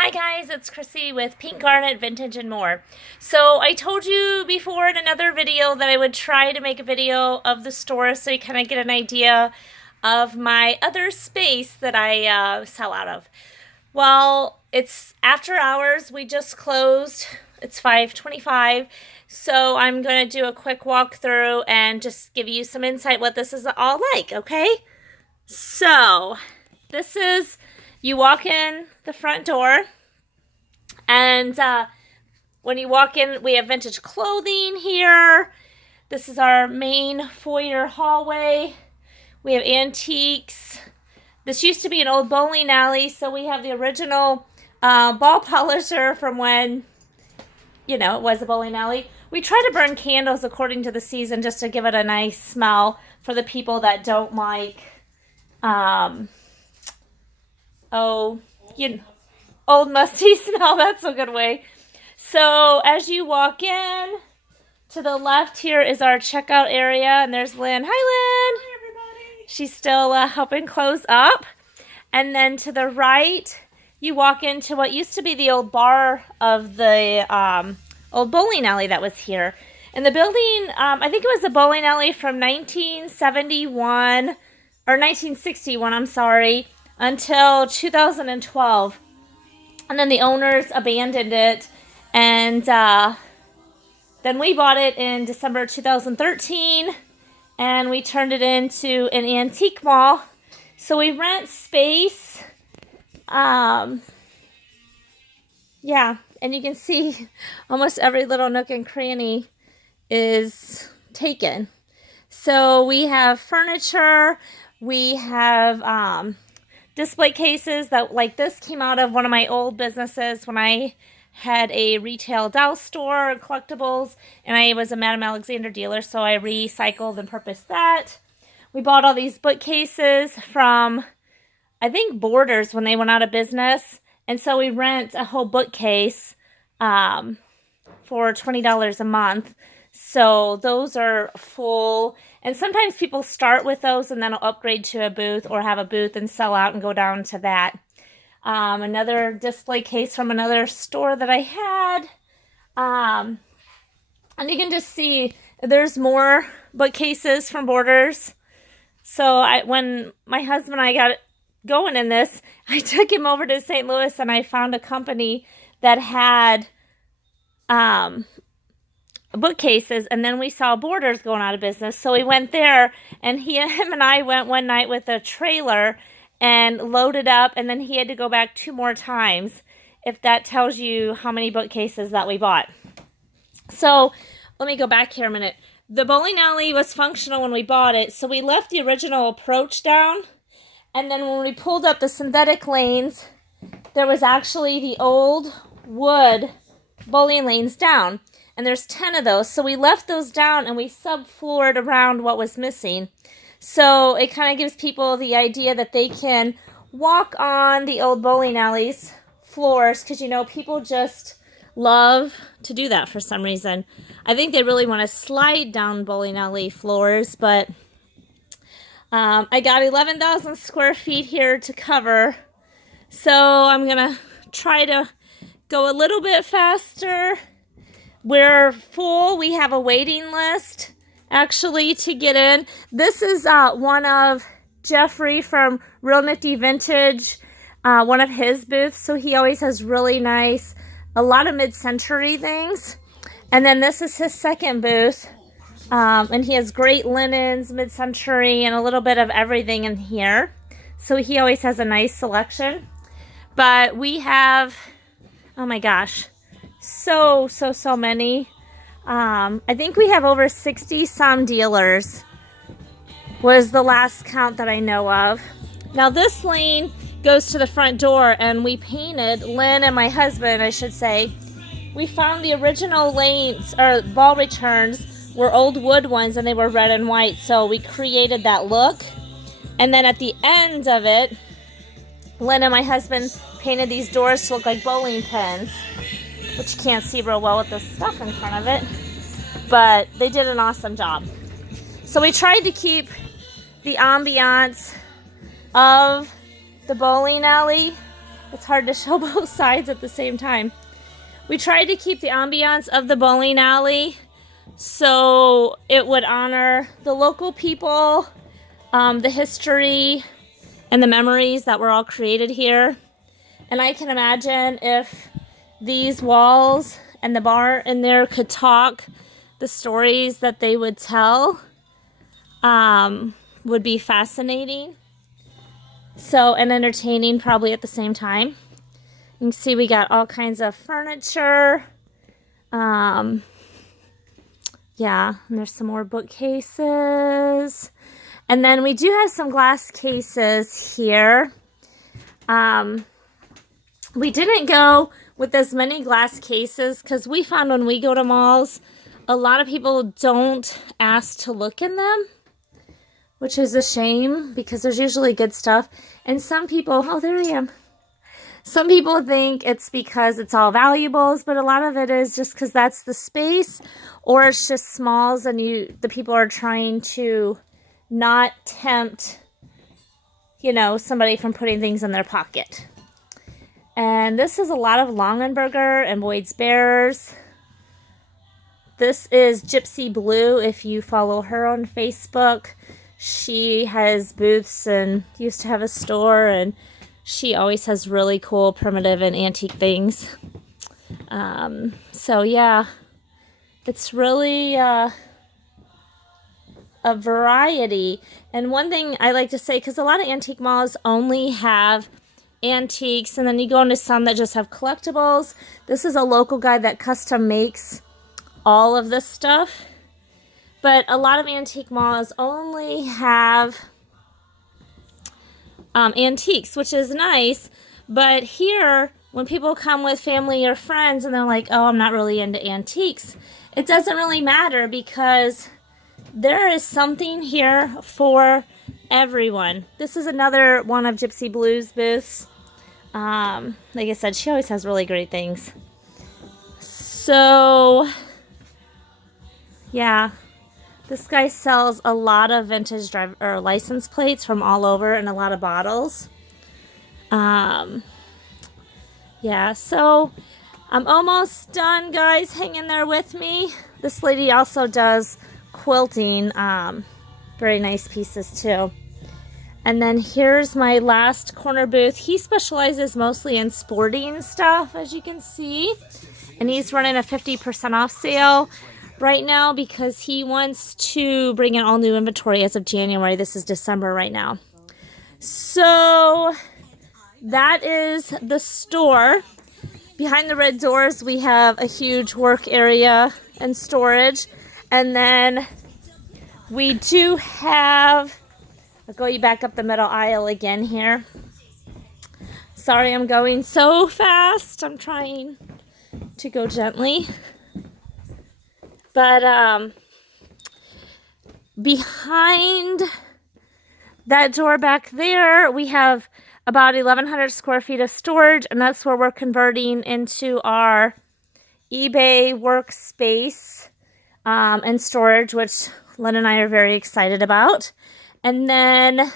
Hi guys, it's Chrissy with Pink Garnet Vintage and More. So I told you before in another video that I would try to make a video of the store so you kind of get an idea of my other space that I sell out of. Well, it's after hours. We just closed. It's 5:25. So I'm going to do a quick walkthrough and just give you some insight what this is all like, okay? So this is, you walk in the front door, and when you walk in, we have vintage clothing here. This is our main foyer hallway. We have antiques. This used to be an old bowling alley, so we have the original ball polisher from when, it was a bowling alley. We try to burn candles according to the season just to give it a nice smell for the people that don't like old musty smell. That's a good way. So as you walk in, to the left here is our checkout area, and there's Lynn. Hi, Lynn. Hi, everybody. She's still helping close up. And then to the right, you walk into what used to be the old bar of the old bowling alley that was here. And the building, I think it was a bowling alley from 1971, or 1961, I'm sorry, until 2012. And then the owners abandoned it, and then we bought it in December 2013, and we turned it into an antique mall. So we rent space. Yeah, and you can see almost every little nook and cranny is taken. So we have furniture. We have display cases that, like this, came out of one of my old businesses when I had a retail doll store, collectibles, and I was a Madame Alexander dealer, so I recycled and purposed that. We bought all these bookcases from, I think, Borders when they went out of business, and so we rent a whole bookcase for $20 a month. So those are full, and sometimes people start with those and then will upgrade to a booth or have a booth and sell out and go down to that. Another display case from another store that I had. And you can just see there's more bookcases from Borders. So when my husband and I got going in this, I took him over to St. Louis and I found a company that had bookcases, and then we saw Borders going out of business, so we went there, and him and I went one night with a trailer and loaded up, and then he had to go back 2 more times, if that tells you how many bookcases that we bought. So let me go back here a minute. The bowling alley was functional when we bought it, so we left the original approach down, and then when we pulled up the synthetic lanes, there was actually the old wood bowling lanes down. And there's 10 of those. So we left those down and we subfloored around what was missing. So it kind of gives people the idea that they can walk on the old bowling alleys floors, because, people just love to do that for some reason. I think they really want to slide down bowling alley floors, but I got 11,000 square feet here to cover. So I'm going to try to go a little bit faster. We're full. We have a waiting list, actually, to get in. This is one of Jeffrey from Real Nifty Vintage, one of his booths. So he always has really nice, a lot of mid-century things. And then this is his second booth. And he has great linens, mid-century, and a little bit of everything in here. So he always has a nice selection. But we have, oh my gosh, so many. I think we have over 60 some dealers was the last count that I know of. Now this lane goes to the front door, and we painted, Lynn and my husband, I should say, we found the original lanes, or ball returns, were old wood ones, and they were red and white, so we created that look. And then at the end of it, Lynn and my husband painted these doors to look like bowling pins, which you can't see real well with the stuff in front of it, but they did an awesome job. So we tried to keep the ambiance of the bowling alley It's hard to show both sides at the same time. We tried to keep the ambiance of the bowling alley so it would honor the local people, the history, and the memories that were all created here. And I can imagine if these walls and the bar in there could talk, the stories that they would tell would be fascinating. So, and entertaining probably at the same time. You can see we got all kinds of furniture. Yeah, and there's some more bookcases. And then we do have some glass cases here. We didn't go with as many glass cases because we found when we go to malls, a lot of people don't ask to look in them, which is a shame because there's usually good stuff. And some people, oh, there I am. Some people think it's because it's all valuables, but a lot of it is just because that's the space, or it's just smalls and the people are trying to not tempt, you know, somebody from putting things in their pocket. And this is a lot of Longenberger and Boyd's Bears. This is Gypsy Blue. If you follow her on Facebook, she has booths and used to have a store, and she always has really cool primitive and antique things. So yeah, it's really a variety. And one thing I like to say, because a lot of antique malls only have antiques, and then you go into some that just have collectibles. This is a local guy that custom makes all of this stuff. But a lot of antique malls only have antiques, which is nice. But here, when people come with family or friends and they're like, oh, I'm not really into antiques, it doesn't really matter because there is something here for everyone. This is another one of Gypsy Blue's booths. Like I said, she always has really great things. So, yeah. This guy sells a lot of vintage license plates from all over and a lot of bottles. Yeah, so I'm almost done, guys. Hang in there with me. This lady also does quilting. Very nice pieces too. And then here's my last corner booth. He specializes mostly in sporting stuff, as you can see. And he's running a 50% off sale right now because he wants to bring in all new inventory as of January. This is December right now. So that is the store. Behind the red doors, we have a huge work area and storage. And then we do have, I'll go you back up the middle aisle again here. Sorry, I'm going so fast. I'm trying to go gently. But behind that door back there, we have about 1,100 square feet of storage, and that's where we're converting into our eBay workspace and storage, which Lynn and I are very excited about. And then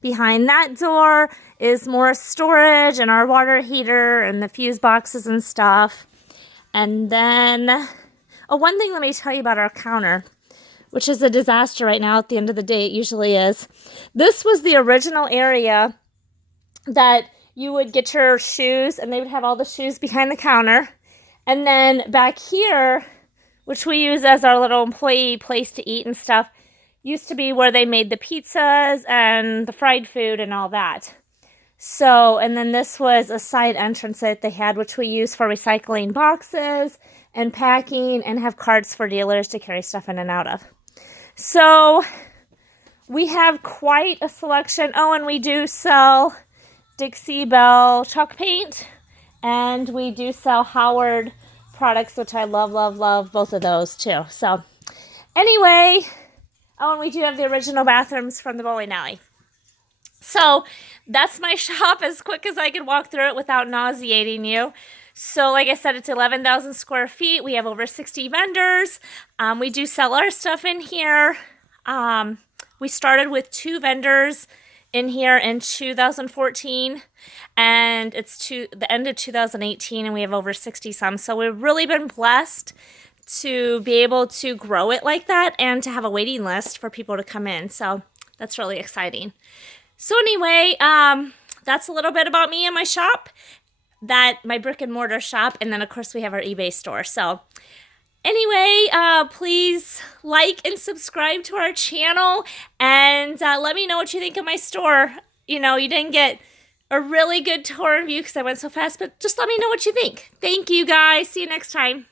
behind that door is more storage and our water heater and the fuse boxes and stuff. And then, oh, one thing let me tell you about our counter, which is a disaster right now at the end of the day. It usually is. This was the original area that you would get your shoes, and they would have all the shoes behind the counter. And then back here, which we use as our little employee place to eat and stuff, used to be where they made the pizzas and the fried food and all that. So, and then this was a side entrance that they had, which we use for recycling boxes and packing, and have carts for dealers to carry stuff in and out of. So we have quite a selection. Oh, and we do sell Dixie Belle chalk paint, and we do sell Howard products, which I love, love, love both of those too. So anyway, oh, and we do have the original bathrooms from the bowling alley. So that's my shop as quick as I can walk through it without nauseating you. So like I said, it's 11,000 square feet. We have over 60 vendors. We do sell our stuff in here. We started with 2 vendors in here in 2014, and it's to the end of 2018, and we have over 60 some. So we've really been blessed to be able to grow it like that and to have a waiting list for people to come in. So that's really exciting. So anyway, that's a little bit about me and my shop, my brick and mortar shop, and then of course we have our eBay store. So anyway, please like and subscribe to our channel, and let me know what you think of my store. You didn't get a really good tour view because I went so fast, but just let me know what you think. Thank you guys. See you next time.